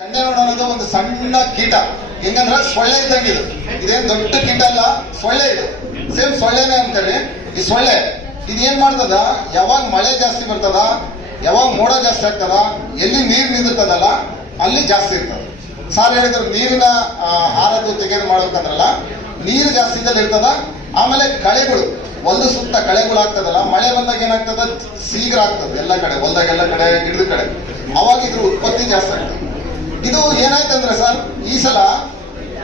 ಕಂಡೆ ನೋಡೋದು ಒಂದು ಸಣ್ಣ ಕೀಟ, ಹೆಂಗಂದ್ರೆ ಸೊಳ್ಳೆ ಇದ್ದಂಗೆ ಇದು. ಇದೇನ್ ದೊಡ್ಡ ಕೀಟ ಅಲ್ಲ, ಸೊಳ್ಳೆ ಇದು. ಸೇಮ್ ಸೊಳ್ಳೆನೆ ಅಂತಾರೆ. ಈ ಸೊಳ್ಳೆ ಇದೇನ್ ಮಾಡ್ತದ, ಯಾವಾಗ ಮಳೆ ಜಾಸ್ತಿ ಬರ್ತದ, ಯಾವಾಗ ಮೋಡ ಜಾಸ್ತಿ ಆಗ್ತದ, ಎಲ್ಲಿ ನೀರು ನಿಂದಿರ್ತದಲ್ಲ ಅಲ್ಲಿ ಜಾಸ್ತಿ ಇರ್ತದ. ಸಾರ್ ಹೇಳಿದ್ರು ನೀರಿನ ಹಾರದ್ದು ತೆಗೆದು ಮಾಡ್ಬೇಕಂದ್ರಲ್ಲ, ನೀರು ಜಾಸ್ತಿ ಇದ್ದಲ್ಲಿ ಇರ್ತದ. ಆಮೇಲೆ ಕಳೆಗಳು, ಹೊಲದ ಸುತ್ತ ಕಳೆಗಳು ಆಗ್ತದಲ್ಲ, ಮಳೆ ಬಂದಾಗ ಏನಾಗ್ತದ, ಶೀಘ್ರ ಆಗ್ತದೆ ಎಲ್ಲ ಕಡೆ, ಹೊಲದಾಗ ಎಲ್ಲ ಕಡೆ, ಗಿಡದ ಕಡೆ. ಅವಾಗ ಇದ್ರ ಉತ್ಪತ್ತಿ ಜಾಸ್ತಿ ಆಗ್ತದೆ. ಇದು ಏನಾಯ್ತಂದ್ರೆ ಸರ್, ಈ ಸಲ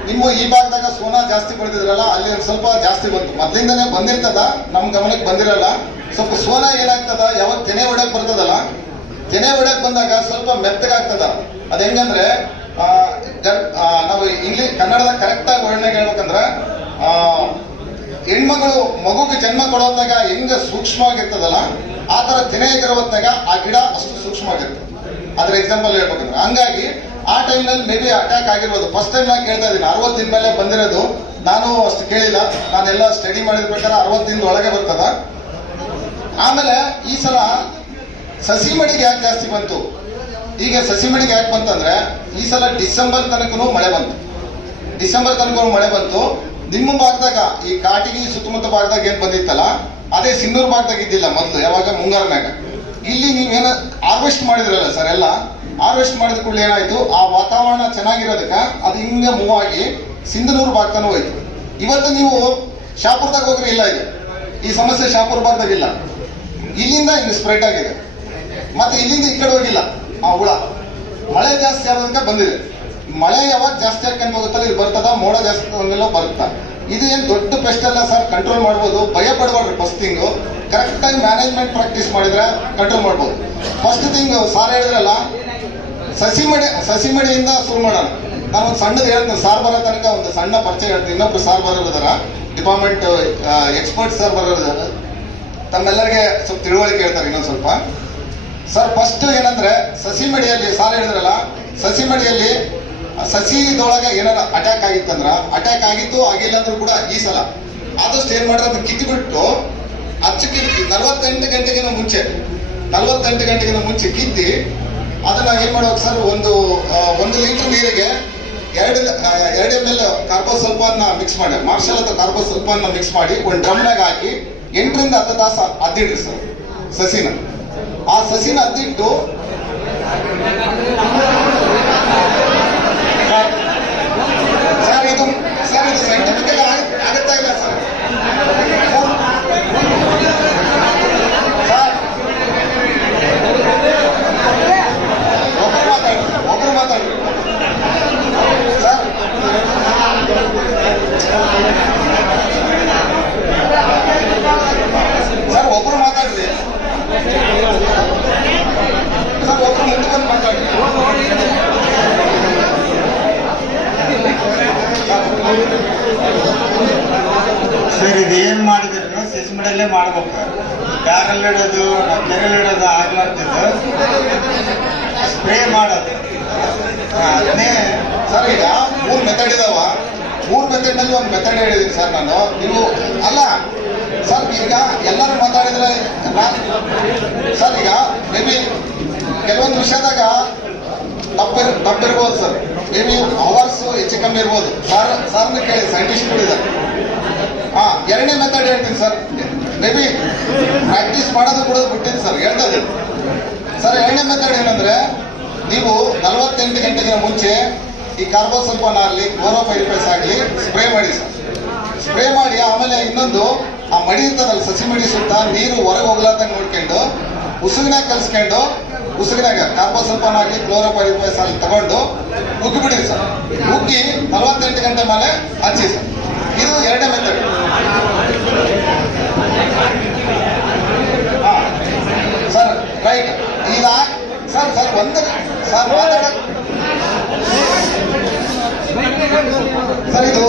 ನಿಮ್ಮ ಈ ಭಾಗದಾಗ ಸೋನಾ ಜಾಸ್ತಿ ಬೆಳೆದಿದ್ರಲ್ಲ, ಅಲ್ಲಿ ಒಂದು ಸ್ವಲ್ಪ ಜಾಸ್ತಿ ಬಂತು. ಮೊದ್ಲಿಂದಾನೇ ಬಂದಿರ್ತದ, ನಮ್ ಗಮನಕ್ಕೆ ಬಂದಿರಲ್ಲ. ಸ್ವಲ್ಪ ಸೋನಾ ಏನಾಗ್ತದ, ಯಾವಾಗ ತೆನೆ ಹೊಡಕ್ ಬರ್ತದಲ್ಲ, ತೆನೆ ಹೊಡಕ್ ಬಂದಾಗ ಸ್ವಲ್ಪ ಮೆತ್ತಗಾಗ್ತದ. ಅದ್ ಹೆಂಗಂದ್ರೆ ನಾವು ಇಂಗ್ಲಿಷ್ ಕನ್ನಡದಾಗ ಕರೆಕ್ಟ್ ಆಗಿ ವರ್ಣನೆ ಹೇಳ್ಬೇಕಂದ್ರ, ಹೆಣ್ಮಗಳು ಮಗುಗೆ ಜನ್ಮ ಕೊಡೋದಾಗ ಹೆಂಗ ಸೂಕ್ಷ್ಮವಾಗಿರ್ತದಲ್ಲ, ಆ ತರ ತೆನೆ ಎಗರವತ್ತಾಗ ಆ ಗಿಡ ಅಷ್ಟು ಸೂಕ್ಷ್ಮವಾಗಿರ್ತದೆ. ಅದ್ರ ಎಕ್ಸಾಂಪಲ್ ಹೇಳ್ಬೇಕಂದ್ರೆ, ಹಂಗಾಗಿ ಆ ಟೈಮ್ನಲ್ಲಿ ಮೇ ಬಿ ಅಟ್ಯಾಕ್ ಆಗಿರ್ಬೋದು. ಫಸ್ಟ್ ಟೈಮ್ ನಾನು ಕೇಳ್ತಾ ಇದ್ದೀನಿ, 60 ದಿನ ಮೇಲೆ ಬಂದಿರೋದು. ನಾನು ಅಷ್ಟು ಕೇಳಿಲ್ಲ, ನಾನೆಲ್ಲ ಸ್ಟಡಿ ಮಾಡಿದ ಪ್ರಕಾರ 60 ದಿನದ ಒಳಗೆ ಬರ್ತದ. ಆಮೇಲೆ ಈ ಸಲ ಸಸಿ ಮಡಿಗೆ ಯಾಕೆ ಜಾಸ್ತಿ ಬಂತು? ಈಗ ಸಸಿ ಮಡಿಗೆ ಯಾಕೆ ಬಂತಂದ್ರೆ, ಈ ಸಲ ಡಿಸೆಂಬರ್ ತನಕನೂ ಮಳೆ ಬಂತು. ಡಿಸೆಂಬರ್ ತನಕ ಮಳೆ ಬಂತು. ನಿಮ್ಮ ಭಾಗದಾಗ ಈ ಕಾಟಿಗಿ ಸುತ್ತಮುತ್ತ ಭಾಗದಾಗ ಏನ್ ಬಂದಿತ್ತಲ್ಲ, ಅದೇ ಸಿನ್ನೂರು ಭಾಗದಾಗ ಇದ್ದಿಲ್ಲ ಮೊದಲು, ಯಾವಾಗ ಮುಂಗಾರಿನಾಗ. ಇಲ್ಲಿ ನೀವೇನ ಹಾರ್ವೆಸ್ಟ್ ಮಾಡಿದ್ರಲ್ಲ ಸರ್, ಎಲ್ಲ ಹಾರ್ವೆಸ್ಟ್ ಮಾಡಿದ ಕೂಡಲೇ ಏನಾಯ್ತು, ಆ ವಾತಾವರಣ ಚೆನ್ನಾಗಿರೋದಕ್ಕೆ ಅದು ಹಿಂಗೆ ಮೂವ್ ಆಗಿ ಸಿಂಧನೂರು ಭಾಗತಾನು ಹೋಯ್ತು. ಇವತ್ತು ನೀವು ಶಾಪುರದಾಗ ಹೋಗ್ರಿ, ಇಲ್ಲ ಇದು ಈ ಸಮಸ್ಯೆ ಶಾಪುರ ಭಾಗದಾಗ ಇಲ್ಲ. ಇಲ್ಲಿಂದ ಹಿಂಗೆ ಸ್ಪ್ರೆಡ್ ಆಗಿದೆ. ಮತ್ತೆ ಇಲ್ಲಿಂದ ಈ ಕಡೆ ಹೋಗಿಲ್ಲ. ಆ ಹುಳ ಮಳೆ ಜಾಸ್ತಿ ಆಗೋದಕ್ಕೆ ಬಂದಿದೆ. ಮಳೆ ಯಾವಾಗ ಜಾಸ್ತಿ ಹಾಕೊಂಡು ಹೋಗುತ್ತಲ್ಲ ಇದು ಬರ್ತದ, ಮೋಡ ಜಾಸ್ತಿ ಒಂದೆಲ್ಲ ಬರುತ್ತಾ. ಇದು ಏನ್ ದೊಡ್ಡ ಪೆಸ್ಟ್ ಅಲ್ಲ ಸರ್, ಕಂಟ್ರೋಲ್ ಮಾಡ್ಬೋದು. ಭಯ ಪಡಬಾರ್ದು. ಫಸ್ಟ್ ಥಿಂಗು ಕರೆಕ್ಟ್ ಆಗಿ ಮ್ಯಾನೇಜ್ಮೆಂಟ್ ಪ್ರಾಕ್ಟೀಸ್ ಮಾಡಿದ್ರೆ ಕಂಟ್ರೋಲ್ ಮಾಡ್ಬೋದು. ಫಸ್ಟ್ ಥಿಂಗ್ ಸಾರ್ ಹೇಳಿದ್ರಲ್ಲ, ಸಸಿ ಮಡಿಯಿಂದ ಶುರು ಮಾಡೋಣ. ನಾನು ಒಂದು ಸಣ್ಣದು ಹೇಳ್ತೀನಿ, ಸಾರ್ ಬರೋ ತನಕ ಒಂದು ಸಣ್ಣ ಪರಿಚಯ ಹೇಳ್ತೀನಿ. ಇನ್ನೊಬ್ರು ಸಾರ್ ಬರೋದಾರ, ಡಿಪಾರ್ಟ್ಮೆಂಟ್ ಎಕ್ಸ್ಪರ್ಟ್ ಸಾರ್ ಬರೋದಾರ, ತಮ್ಮೆಲ್ಲರಿಗೆ ಸ್ವಲ್ಪ ತಿಳುವಳಿಕೆ ಹೇಳ್ತಾರೆ ಇನ್ನೊಂದು ಸ್ವಲ್ಪ. ಸರ್ ಫಸ್ಟ್ ಏನಂದ್ರೆ, ಸಸಿ ಮಡಿಯಲ್ಲಿ ಸಾರ್ ಹೇಳಿದ್ರಲ್ಲ, ಸಸಿ ಮಡಿಯಲ್ಲಿ ಸಸಿದೊಳಗೆ ಏನಾರ ಅಟ್ಯಾಕ್ ಆಗಿತ್ತಂದ್ರ, ಅಟ್ಯಾಕ್ ಆಗಿತ್ತು ಆಗಿಲ್ಲ ಅಂದ್ರೂ ಕೂಡ ಈ ಸಲ ಆದಷ್ಟು ಏನ್ ಮಾಡ್ರೆ ಅದನ್ನ ಕಿತ್ತಿಬಿಟ್ಟು ಅಚ್ಚಕ್ಕೆ 48 ಗಂಟೆಗಿನ ಮುಂಚೆ ಕಿತ್ತಿ ಅದನ್ನ ಏನ್ ಮಾಡ್ಬೇಕು ಸರ್, ಒಂದು ಲೀಟರ್ ನೀರಿಗೆ 2 ml ಕಾರ್ಬೋಸಲ್ಫಾನ್ ಮಿಕ್ಸ್ ಮಾಡಿ, ಮಾರ್ಷಲ್ ಅಥವಾ ಕಾರ್ಬೋಸಲ್ಫಾನ್ ಮಿಕ್ಸ್ ಮಾಡಿ ಒಂದು ಡ್ರಮ್ನಾಗ ಹಾಕಿ 8 ರಿಂದ 10 ತಾಸು ಅದ್ದಿಡ್ರಿ ಸರ್ ಸಸಿನ. ಆ ಸಸಿನ ಅದ್ದಿಟ್ಟು ಸರ್ ಇದು ಸೈಂಟಿಫಿಕಲ್ ಆಗುತ್ತಾ ಇಲ್ಲ ಸರ್? ಒಬ್ರು ಮಾತಾಡ್ರಿ ಸರ್. ಸರ್ ಒಬ್ರು ಮಾತಾಡ್ರಿ ಸರ್, ಒಬ್ರು ಮುಂದೆ ಬಂದು ಮಾತಾಡ್ರಿ. ಸರ್ ಇದು ಏನ್ ಮಾಡಿದ್ರು ಸಸಿ ಮಡಲ್ಲೇ ಮಾಡ್ಬೇಕು. ಯಾರಲ್ಲಿ ಇಡೋದು, ಕೆರೆಯಲ್ಲಿ ಇಡೋದು ಆಗ್ಲಾರ್ದಿದ್ದು ಸ್ಪ್ರೇ ಮಾಡೋದು ಅದನ್ನೇ ಸರ್. ಈಗ 3 ಮೆಥಡ್ ಇದಾವ. 3 ಮೆಥಡ್ ನಲ್ಲಿ ಒಂದು ಮೆಥಡ್ ಹೇಳಿದೀನಿ ಸರ್ ನಾನು. ನೀವು ಅಲ್ಲ ಸರ್, ಈಗ ಎಲ್ಲರೂ ಮಾತಾಡಿದ್ರೆ ಸರ್, ಈಗ ಮೇ ಬಿ ಕೆಲವೊಂದು ವಿಷಯದಾಗ ತಪ್ಪಿರ್ಬೋದು ಸರ್. ಮೇ ಬಿ ಅವರ್ಸ್ ಹೆಚ್ಚು ಕಮ್ಮಿ ಇರ್ಬೋದು. ಸರ್ನ ಕೇಳಿ, ಸೈಂಟಿಸ್ಟ್ಗಳಿದ್ದಾರೆ. ಎರಡನೇ ಮೆಥಡ್ ಹೇಳ್ತೀನಿ ಸರ್. ಮೇ ಬಿ ಪ್ರಾಕ್ಟೀಸ್ ಮಾಡೋದು ಕೂಡ ಬಿಟ್ಟಿದ್ದು ಸರ್, ಹೇಳ್ತಾ ಇದ್ದೀನಿ ಸರ್. ಎರಡನೇ ಮೆಥಡ್ ಏನಂದ್ರೆ, ನೀವು 48 ಗಂಟೆಗಿನ ಮುಂಚೆ ಈ ಕಾರ್ಬೋಸಲ್ಫಾನ್ ಆಗಲಿ, ಕ್ಲೋರೋಪೈರಿಫಾಸ್ ಆಗಲಿ ಸ್ಪ್ರೇ ಮಾಡಿ ಸರ್. ಸ್ಪ್ರೇ ಮಾಡಿ ಆಮೇಲೆ ಇನ್ನೊಂದು, ಆ ಮಡಿ ಇರ್ತದಲ್ಲ ಸಸಿ ಮಡಿ ಸುತ್ತ ನೀರು ಹೊರಗೆ ಹೋಗ್ಲಾರ್ದಂಗೆ ನೋಡ್ಕೊಂಡು ಉಸುಗಿನಾಗ ಕಲ್ಸ್ಕೊಂಡು, ಉಸುಗಿನಾಗ ಕಾರ್ಬೋಸಲ್ಫಾನ್ ಆಗಲಿ ಕ್ಲೋರೋಪೈರಿಫಾಸ್ ಆಗಲಿ ತಗೊಂಡು ಉಗ್ಗಿಬಿಡಿ ಸರ್. ಉಗ್ಗಿ 48 ಗಂಟೆ ಮೇಲೆ ಹಚ್ಚಿ ಸರ್. ಇದು ಎರಡನೇ ಮೆಥಡ್. Sir right. ಈಗ ಸರ್ ಒಂದು ಸರ್ ಮಾತಾಡೋದು ಸರ್, ಇದು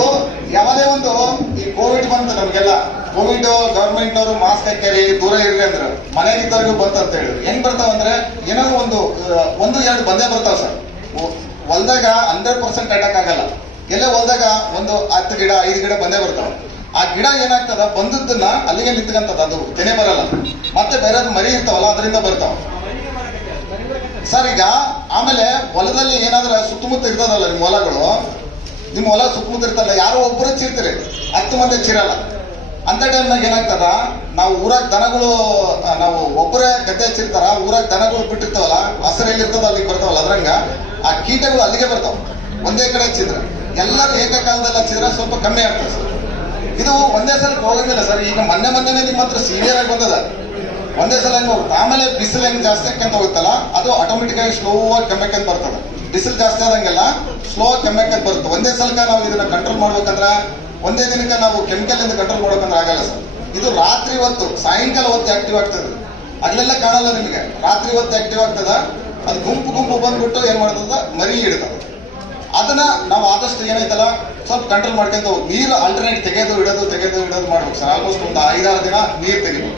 ಯಾವುದೇ ಒಂದು ಈ ಕೋವಿಡ್ ಬಂತು ನಮ್ಗೆಲ್ಲ. ಕೋವಿಡ್ ಗವರ್ಮೆಂಟ್ನವರು ಮಾಸ್ಕ್ ಹಾಕ್ಯಾರಿ, ದೂರ ಇರ್ರಿ ಅಂದ್ರೆ ಮನೆಗಿದ್ದವ್ರಿಗೂ ಬಂತು ಅಂತ ಹೇಳಿದ್ರು. ಹೆಂಗ್ ಬರ್ತಾವಂದ್ರೆ, ಏನೋ ಒಂದು 2 ಬಂದೇ ಬರ್ತಾವ ಸರ್. ಹೊಲ್ದಾಗ 100% ಅಟ್ಯಾಕ್ ಆಗಲ್ಲ. ಎಲ್ಲೇ ಹೊಲ್ದಾಗ ಒಂದು 10 ಗಿಡ 5 ಗಿಡ ಬಂದೇ ಬರ್ತಾವ. ಆ ಗಿಡ ಏನಾಗ್ತದ, ಬಂದದ್ದನ್ನ ಅಲ್ಲಿಗೆ ನಿಂತ್ಕಂತದ, ಅದು ತೆನೆ ಬರಲ್ಲ. ಮತ್ತೆ ಬೇರೆ ಮರಿ ಇರ್ತಾವಲ್ಲ ಅದರಿಂದ ಬರ್ತಾವ. ಸರ್ ಈಗ ಆಮೇಲೆ ಹೊಲದಲ್ಲಿ ಏನಾದ್ರೆ ಸುತ್ತಮುತ್ತ ಇರ್ತದಲ್ಲ ನಿಮ್ಮ ಹೊಲ ಸುತ್ತಮುತ್ತ ಇರ್ತಲ್ಲ, ಯಾರೋ ಒಬ್ಬರು ಚೀರ್ತೀರಿ, 10 ಮಂದಿ ಚೀರಲ್ಲ. ಅಂತ ಟೈಮ್ನಾಗ ಏನಾಗ್ತದ, ನಾವು ಊರಾಗ ದನಗಳು ನಾವು ಒಬ್ಬರೇ ಗದ್ದೆ ಚೀರ್ತಾರ, ಊರಾಗ ದನಗಳು ಬಿಟ್ಟಿರ್ತಾವಲ್ಲ, ಹಸಿರು ಎಲ್ಲಿರ್ತದ ಅಲ್ಲಿಗೆ ಬರ್ತಾವಲ್ಲ, ಅದ್ರಂಗ ಆ ಕೀಟಗಳು ಅಲ್ಲಿಗೆ ಬರ್ತಾವ. ಒಂದೇ ಕಡೆ ಚಿದ್ರೆ ಎಲ್ಲರೂ ಏಕಕಾಲದಲ್ಲಿ ಹಚ್ಚಿದ್ರೆ ಸ್ವಲ್ಪ ಕಮ್ಮಿ ಆಗ್ತದೆ ಸರ್. ಇದು ಒಂದೇ ಸಲ ಹೋಗೋದಿಲ್ಲ ಸರ್. ಈಗ ಮೊನ್ನೆ ನಿಮ್ಮ ಹತ್ರ ಸೀವಿಯರ್ ಆಗಿ ಬಂದದ, ಒಂದೇ ಸಲ ಹೆಂಗ್ ಹೋಗುತ್ತೆ. ಆಮೇಲೆ ಬಿಸಿಲು ಹೆಂಗ್ ಜಾಸ್ತಿ ಹಾಕಂತ ಹೋಗುತ್ತಲ್ಲ, ಅದು ಆಟೋಮೆಟಿಕ್ ಆಗಿ ಸ್ಲೋ ಆಗಿ ಕೆಮ್ಮಕ್ಕಂತ ಬರ್ತದೆ. ಬಿಸಿಲು ಜಾಸ್ತಿ ಆದಂಗೆಲ್ಲ ಸ್ಲೋ ಆಗಿ ಕೆಮ್ಮಕ್ಕಂತ ಬರುತ್ತೆ. ಒಂದೇ ಸಲಕ ನಾವು ಇದನ್ನ ಕಂಟ್ರೋಲ್ ಮಾಡ್ಬೇಕಂದ್ರೆ, ಒಂದೇ ದಿನಕ್ಕೆ ನಾವು ಕೆಮಿಕಲ್ ಇಂದ ಕಂಟ್ರೋಲ್ ಮಾಡ್ಬೇಕಂದ್ರೆ ಆಗಲ್ಲ ಸರ್. ಇದು ರಾತ್ರಿ ಹೊತ್ತು, ಸಾಯಂಕಾಲ ಹೊತ್ತು ಆಕ್ಟಿವ್ ಆಗ್ತದೆ. ಅಲ್ಲೆಲ್ಲ ಕಾಣಲ್ಲ ನಿಮಗೆ, ರಾತ್ರಿ ಹೊತ್ತು ಆಕ್ಟಿವ್ ಆಗ್ತದ. ಅದು ಗುಂಪು ಬಂದ್ಬಿಟ್ಟು ಏನ್ ಮಾಡ್ತದ, ಮರಿ ಇಡ್ತದೆ. ಅದನ್ನ ನಾವು ಆದಷ್ಟು ಏನೈತಲ್ಲ ಸ್ವಲ್ಪ ಕಂಟ್ರೋಲ್ ಮಾಡ್ಕೊಂತ ಹೋಗಿ, ನೀರು ಆಲ್ಟರ್ನೇಟ್ ತೆಗೆದು ಇಡೋದು ಮಾಡ್ಬೇಕು ಸರ್. ಆಲ್ಮೋಸ್ಟ್ ಒಂದು 5-6 ದಿನ ನೀರು ತೆಗಿಬೇಕು.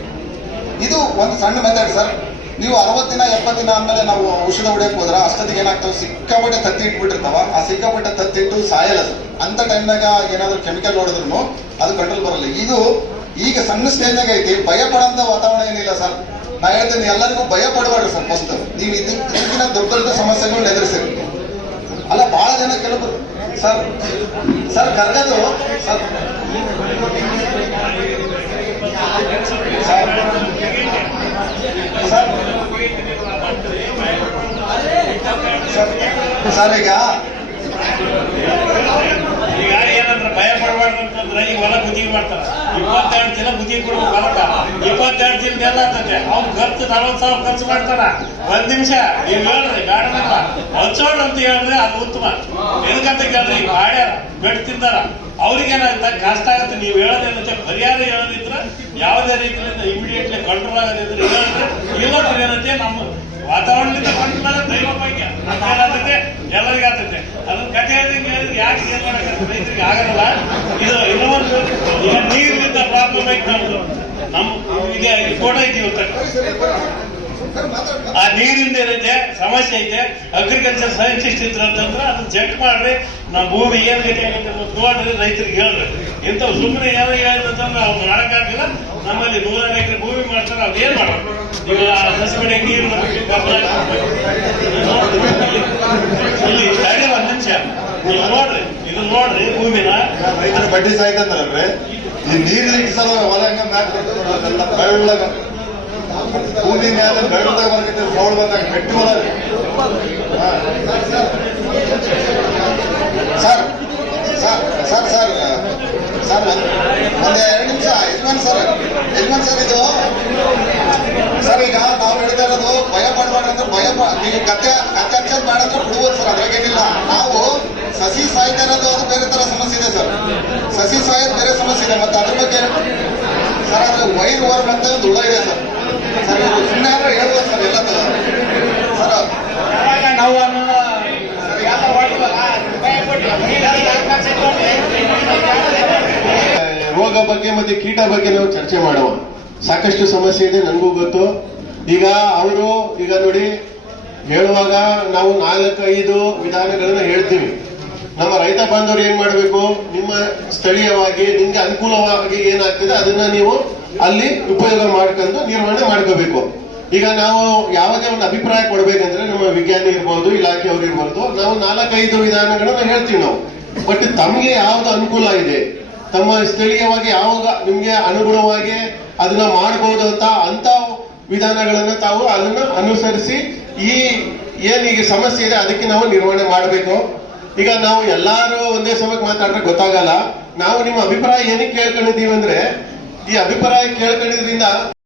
ಇದು ಒಂದು ಸಣ್ಣ ಮೆಥಡ್ ಸರ್. ನೀವು 60 ದಿನ 70 ದಿನ ಆದ್ಮೇಲೆ ನಾವು ಔಷಧ ಹೊಡೆಯಕ್ ಹೋದ್ರ ಅಷ್ಟೊತ್ತಿಗೆ ಏನಾಗ್ತಾವ, ಸಿಕ್ಕಾಪಟ್ಟೆ ತತ್ತಿ ಇಟ್ಬಿಟ್ಟಿರ್ತಾವ. ಆ ಸಿಕ್ಕಾಪಟ್ಟೆ ತತ್ತಿಟ್ಟು ಸಾಯಲ್ಲ ಸರ್. ಅಂತ ಟೈಮ್ನಾಗ ಏನಾದ್ರು ಕೆಮಿಕಲ್ ಹೊಡೆದ್ರು ಅದು ಕಂಟ್ರೋಲ್ ಬರಲ್ಲ. ಇದು ಈಗ ಸಣ್ಣ ಸ್ಟೇಜ್ನಾಗ ಐತಿ, ಭಯ ಪಡೋಂತ ವಾತಾವರಣ ಏನಿಲ್ಲ ಸರ್. ನಾ ಹೇಳ್ತೀನಿ, ಎಲ್ಲರಿಗೂ ಭಯ ಪಡಬೇಡ್ರಿ ಸರ್. ಫಸ್ಟ್ ನೀವು ಇದಕ್ಕಿಂತ ದೊಡ್ಡ ಸಮಸ್ಯೆಗಳನ್ನ ಎದುರಿಸಿರಿ. ಅಲ್ಲ, ಬಹಳ ಜನ ಕೆಲವರು ಸರ್ ಕರ್ಗದು ಸರ್ ಸರ್ ಈಗ ಏನಂದ್ರೆ ಭಯ ಪಡಬಾರ್ದು ಅಂತಂದ್ರೆ, ಈಗ ಹೊಲ ಗುತ್ತಿಗೆ ಮಾಡ್ತಾರ, 22 ದಿನ ಗುತ್ತಿಗೆ ಕೊಡ್ಬೇಕು ಹೊಲಕ್ಕ. 22 ದಿನ ಎಲ್ಲ ಆಗ್ತದೆ. ಅವ್ನು ಖರ್ಚು 40,000 ಖರ್ಚು ಮಾಡ್ತಾನ. 1 ನಿಮಿಷ ನೀವು ಹೇಳ್ರಿ ಗಾರ್ಡನ್ ಹಚ್ಚೋಣ ಅಂತ ಹೇಳಿದ್ರೆ ಅದು ಉತ್ತಮ. ಎದಕ್ಕಂತ ಕೇಳ್ರಿ, ಈಗ ಮಾಡ್ಯಾರ ಬೆಡ್ ತಿಂದಾರ, ಅವ್ರಿಗೇನಾಗುತ್ತೆ, ಕಷ್ಟ ಆಗುತ್ತೆ. ನೀವು ಹೇಳೋದೇನಂತೆ ಪರಿಹಾರ ಹೇಳೋದಿದ್ರೆ, ಯಾವುದೇ ರೀತಿಯಿಂದ ಇಮಿಡಿಯೇಟ್ಲಿ ಕಂಟ್ರೋಲ್ ಆಗೋದಿದ್ರೆ ಹೇಳಿದ್ರೆ, ಇಲ್ಲೋದ್ರೆ ಏನಂತೆ ನಮ್ಮ ವಾತಾವರಣದಿಂದ ಕಂಟ್ರೋಲ್ ಆಗ ದೈವ ಭಾಗ್ಯ ನಮ್ಗೇನಾಗ್ತೈತೆ, ಎಲ್ಲರಿಗೂ ಆಗ್ತೈತೆ. ಅದನ್ನ ಕಥೆ ಹೇಳಿದ್ರೆ ಯಾಕೆ ಏನ್ ಮಾಡಕ್ಕೆ ರೈತರಿಗೆ ಆಗಲ್ಲ. ಇದು ಇನ್ನೊಂದು, ಈಗ ನೀರಿನಿಂದ ಪ್ರಾಬ್ಲಮ್ ಐತೆ ನಮ್ದು. ಇದೆ ಫೋಟೋ ಐತಿ ಇವತ್ತು. ಆ ನೀರಿಂದ ಏನೈತೆ ಸಮಸ್ಯೆ ಐತೆ. ಅಗ್ರಿಕಲ್ಚರ್ ಸೈಂಟಿಸ್ಟ್ ಇದ್ರು ಅಂತಂದ್ರೆ ಅದನ್ನ ಚೆಕ್ ಮಾಡ್ರಿ, ನಮ್ಮ ಭೂಮಿ ಏನ್ ಗತಿ ಆಗುತ್ತೆ ನೋಡ್ರಿ, ರೈತರಿಗೆ ಹೇಳ್ರಿ. ಇಂಥವು ಸುಮ್ಮನೆ ಏನೋ ಹೇಳಿದಂತಂದ್ರೆ ನಾವು ಮಾಡಕ್ಕಾಗಿಲ್ಲ. ನಮ್ಮಲ್ಲಿ 100 ಎಕರೆ ಭೂಮಿ ಮಾಡ್ತಾರೆ, ಅವ್ರು ಏನ್ ಮಾಡೋದು. ಈಗ ಸಸಿಮನೆ ನೀರು ಇಲ್ಲಿ ತಡೆ 1 ನಿಮಿಷ, ನೀವು ನೋಡ್ರಿ, ಇದು ನೋಡ್ರಿ ಭೂಮಿನ. ರೈತರ ಬಡ್ಡಿ ಸಾಯ್ತಂದ್ರಲ್ರಿ, ಈ ನೀರು ಸಲ ಹೊಲ ಬೆಳ್ಳಗ ಭೂಮಿ ಮೇಲೆ ಬೆಳ್ಳದಾಗ ಬರ್ತಿತ್ತು, ಮೌಳ್ ಬಂದಾಗ ಗಟ್ಟಿ ಹೊಲ ಸರ್. ಒಂದ್ 2 ನಿಮಿಷ ಯಜಮಾನ್ ಸರ್, ಇದು ಸರ್. ಈಗ ನಾವು ಹೇಳ್ತಾ ಇರೋದು ಭಯ ಪಡ್ಬಾರ್ದಂದ್ರೆ, ನೀವು ಗದ್ದೆ ಹಚ್ಚೋದು ಮಾಡಂದ್ರೆ ಬಿಡ್ಬೋದು ಸರ್, ಅದ್ರಾಗೇನಿಲ್ಲ. ನಾವು ಸಸಿ ಸಾಯ್ತಾ ಇರೋದು ಅದು ಬೇರೆ ತರ ಸಮಸ್ಯೆ ಇದೆ ಸರ್. ಸಸಿ ಸಾಯೋದು ಬೇರೆ ಸಮಸ್ಯೆ ಇದೆ. ಮತ್ತೆ ಅದ್ರ ಬಗ್ಗೆ ಸರ್, ಅದ್ರ ವೈರ್ ವರ್ಮ್ ಅಂತ ಒಂದು ಹುಳ ಇದೆ ಸರ್. ಸುಮ್ಮನೆ ಆದ್ರೆ ಹೇಳ್ಬೋದು ಸರ್ ಎಲ್ಲ ಸರ್. ನಾವು ರೋಗ ಬಗ್ಗೆ ಮತ್ತೆ ಕೀಟ ಬಗ್ಗೆ ನಾವು ಚರ್ಚೆ ಮಾಡುವ. ಸಾಕಷ್ಟು ಸಮಸ್ಯೆ ಇದೆ, ನನಗೂ ಗೊತ್ತು. ಈಗ ನೋಡಿ ಹೇಳುವಾಗ ನಾವು 4-5 ವಿಧಾನಗಳನ್ನ ಹೇಳ್ತೀವಿ. ನಮ್ಮ ರೈತ ಬಾಂಧವರು ಏನ್ ಮಾಡಬೇಕು, ನಿಮ್ಮ ಸ್ಥಳೀಯವಾಗಿ ನಿಮ್ಗೆ ಅನುಕೂಲವಾಗಿ ಏನಾಗ್ತದೆ ಅದನ್ನ ನೀವು ಅಲ್ಲಿ ಉಪಯೋಗ ಮಾಡ್ಕೊಂಡು ನಿರ್ವಹಣೆ ಮಾಡ್ಕೋಬೇಕು. ಈಗ ನಾವು ಯಾವುದೇ ಒಂದು ಅಭಿಪ್ರಾಯ ಕೊಡ್ಬೇಕಂದ್ರೆ ನಮ್ಮ ವಿಜ್ಞಾನಿ ಇರ್ಬೋದು, ಇಲಾಖೆಯವರು ಇರ್ಬೋದು, ನಾವು 4-5 ವಿಧಾನಗಳನ್ನ ಹೇಳ್ತೀವಿ ನಾವು. ಬಟ್ ತಮ್ಗೆ ಯಾವ್ದು ಅನುಕೂಲ ಇದೆ, ತಮ್ಮ ಸ್ಥಳೀಯವಾಗಿ ಯಾವಾಗ ನಿಮ್ಗೆ ಅನುಗುಣವಾಗಿ ಅದನ್ನ ಮಾಡಬಹುದು ಅಂತ ವಿಧಾನಗಳನ್ನ ತಾವು ಅದನ್ನ ಅನುಸರಿಸಿ ಈ ಏನೀಗ ಸಮಸ್ಯೆ ಇದೆ ಅದಕ್ಕೆ ನಾವು ನಿರ್ವಹಣೆ ಮಾಡಬೇಕು. ಈಗ ನಾವು ಎಲ್ಲಾರು ಒಂದೇ ಸಮಯಕ್ಕೆ ಮಾತಾಡಿದ್ರೆ ಗೊತ್ತಾಗಲ್ಲ. ನಾವು ನಿಮ್ಮ ಅಭಿಪ್ರಾಯ ಏನಕ್ಕೆ ಕೇಳ್ಕೊಂಡಿದ್ದೀವಿ ಅಂದ್ರೆ, ಈ ಅಭಿಪ್ರಾಯ ಕೇಳ್ಕೊಂಡಿದ್ರಿಂದ